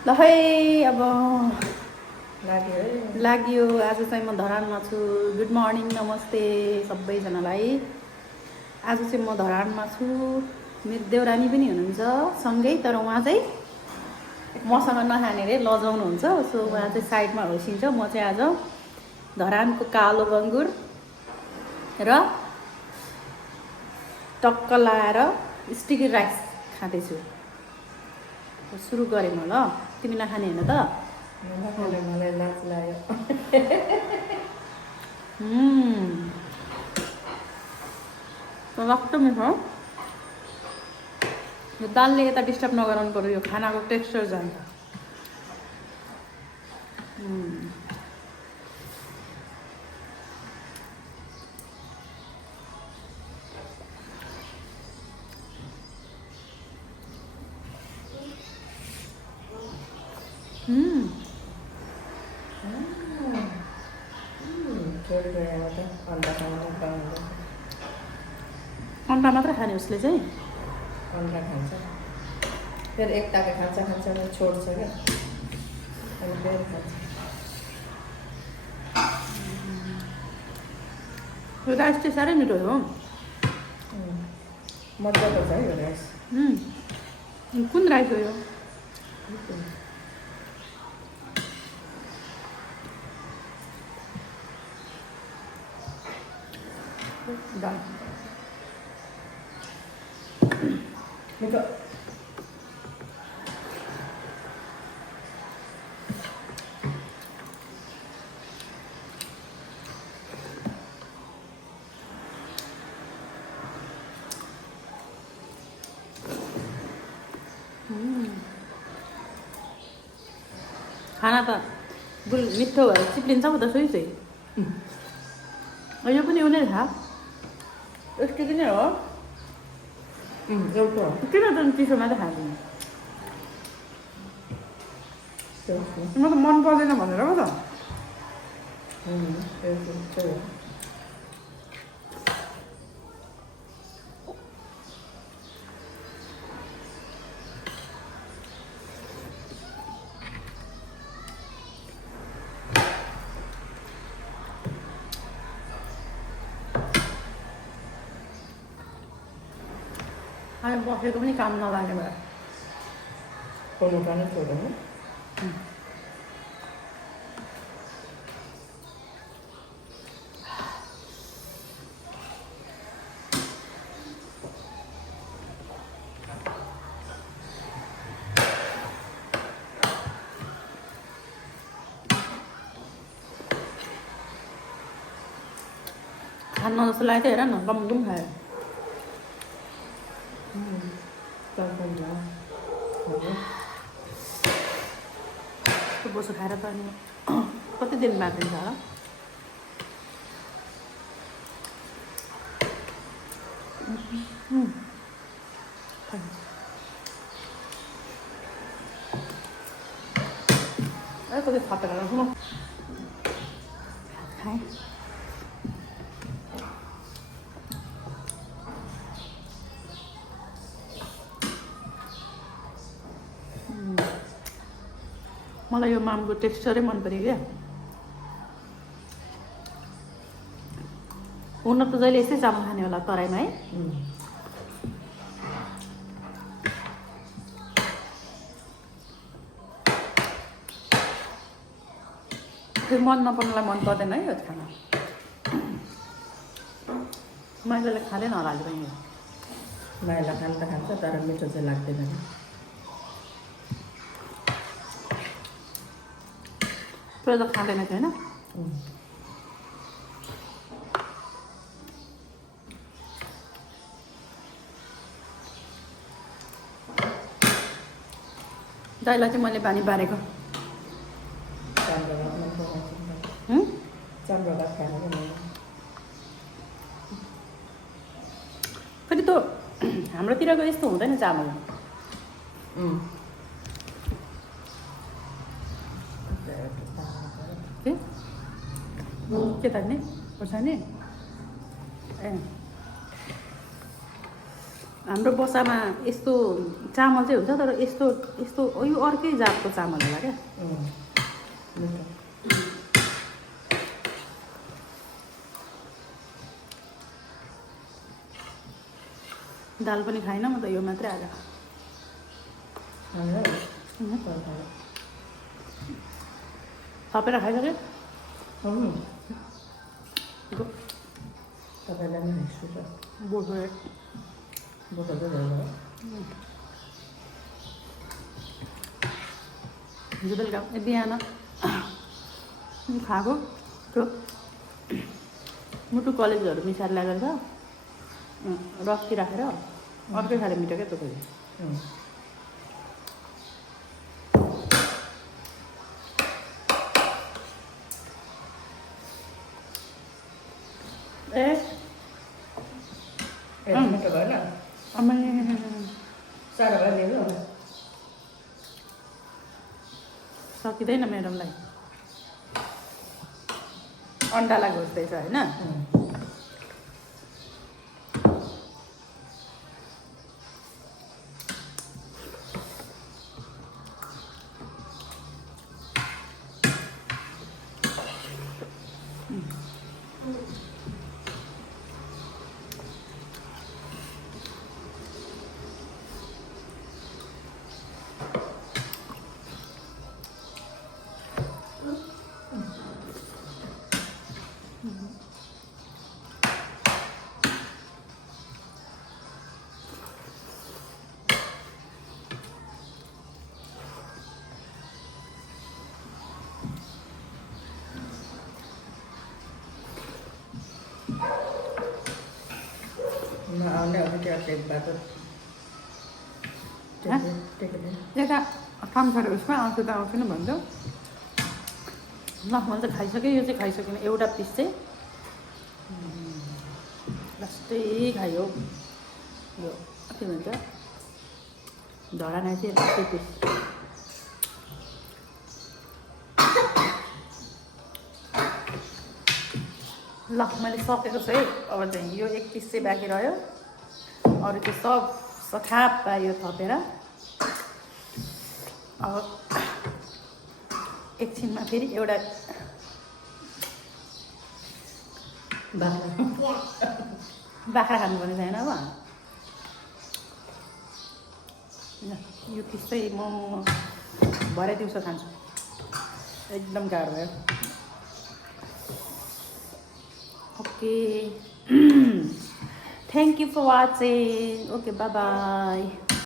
ल है अब लाग्यो है। लाग्यो। आज चाहिँ म धरानमा छु। गुड मर्निङ, नमस्ते सबैजनालाई। आज चाहिँ म धरानमा छु। मेरो देउरानी पनि हुनुहुन्छ सँगै, तर उहाँ चाहिँ मसँग नखाने रे लजाउनुहुन्छ। सो उहाँ चाहिँ साइडमा होसिन्छ। म चाहिँ आज धरानको कालो बङ्गुर र टक्क लाएर स्टिकी राइस खाँदैछु। सुरु गरेँ म। ल तिमी नखाने होइन त? मलाई लाज लाग्यो। लाग्छ मिठो। यो दालले यता डिस्टर्ब नगराउनु पर्यो, यो खानाको टेक्स्चर जान्छ। अन्डा मात्रै खाने उसले चाहिँ अन्डा खान्छ, फेरि एकताका खान्छ छोड्छ क्या, अनि फेरि खान्छ। यो राइस चाहिँ साह्रै मिठो हो। मजाको छ है यो राइस। कुन राइस हो यो? दाल मिठो। खाना त मिठो भएर चिप्लिन्छ पो त सोही चाहिँ। यो पनि उनीहरू खा, यस्तो किन हो? एउटा किन त चिसो मात्रै खाँदैन? म त मन पर्दैन भनेर पो त। हामी बसेको पनि काम नलाग्ने भयो। खोल्नु पर्ने छोड्नु। खानु जस्तो लाग्यो हेर न, गमगम खायो। बोसो खाएर त अनि कति दिन बाँधिन्छ होला? कति थपेर राख्नु खाएँ। मलाई यो मामको टेक्स्चरै मन पऱ्यो क्या। हुन त जहिले यस्तै चामल खाने होला तराईमा है। त्यो मन नपर्नुलाई मन पर्दैन है यो खाना। माइलाले खाँदैन होला अहिले पनि। माइला खान त खान्छ, तर मिठो चाहिँ लाग्दैन। त्यो त खाँदैन थियो होइन। दाइलाई चाहिँ मैले बानी बारेको। फेरि त हाम्रोतिरको यस्तो हुँदैन चामल। के तान्ने खोर्सानी? ए हाम्रो बसामा यस्तो चामल चाहिँ हुन्छ तर यस्तो यस्तो यो अर्कै जातको चामल होला क्या। मिठो। दाल पनि खाएन म त यो मात्रै आज। थपेर खाइसक्यो। तपाईँलाई पनि खाइछु त। बोसो बोका चाहिँ भयो। हिजो बेलुका बिहान खाएको त्यो मुटु कलेजहरू मिसाएर लागेर छ रक्ती राखेर अर्कै खाले मिठो क्या त्यो ए मिठो भएन? आमा साह्रो भयो लिनु। सकिँदैन म्याडमलाई अन्डालाई घोस्दैछ होइन। आउने हो त्यो टेक बाटो। यता काम छोडेर उसमा आउँछु त आउँछु नि भन्छ। ल मैले चाहिँ खाइसकेँ यो चाहिँ खाइसकेन एउटा पिस चाहिँ लास्टै खायो यो के भन्छ धराना चाहिँ लास्टै पिस। ल मैले सकेको छु है। अब चाहिँ यो एक पिस चाहिँ बाँकी रह्यो अरू चाहिँ सब सखाप पायो थपेर। अब एकछिनमा फेरि एउटा बाख्रा खानुपर्ने छैन अब। यो पिस चाहिँ म भरे दिउँसो खान्छु एकदम गाह्रो भयो। Okay. Thank you for watching. Okay, bye bye.